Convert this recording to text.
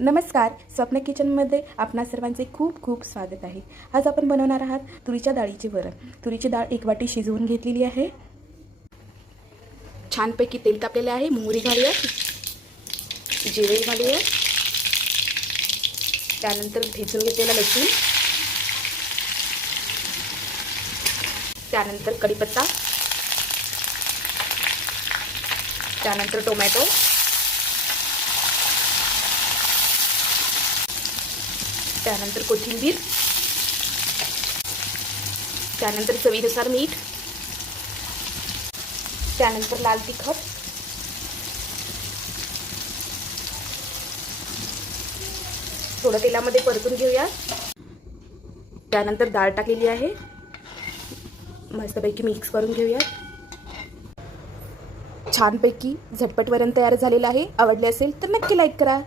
नमस्कार, स्वप्न किचनमध्ये आपणा सर्वांचे खूप खूप स्वागत आहे। आज आपण बनवणार आहात तुरीच्या डाळीचे वरण। तुरीची डाळ 1 वाटी शिजवून घेतलेली आहे। छानपैकी तेल तापलेले आहे। मोहरी घालूया, जिरे घालूया, त्यानंतर ठेचून घेतलेला लसूण, त्यानंतर कढीपत्ता, त्यानंतर टोमॅटो, त्यानंतर कोथिंबीर, त्यानंतर चवीनुसार मीठ, त्यानंतर लाल तिखट, थोडं तेलामध्ये परतून घेऊया। त्यानंतर डाळ टाकलेली आहे, मस्तपैकी मिक्स करून घेऊया। छानपैकी झटपट वरण तयार झालेलं आहे। आवडले असेल तर नक्की लाईक करा।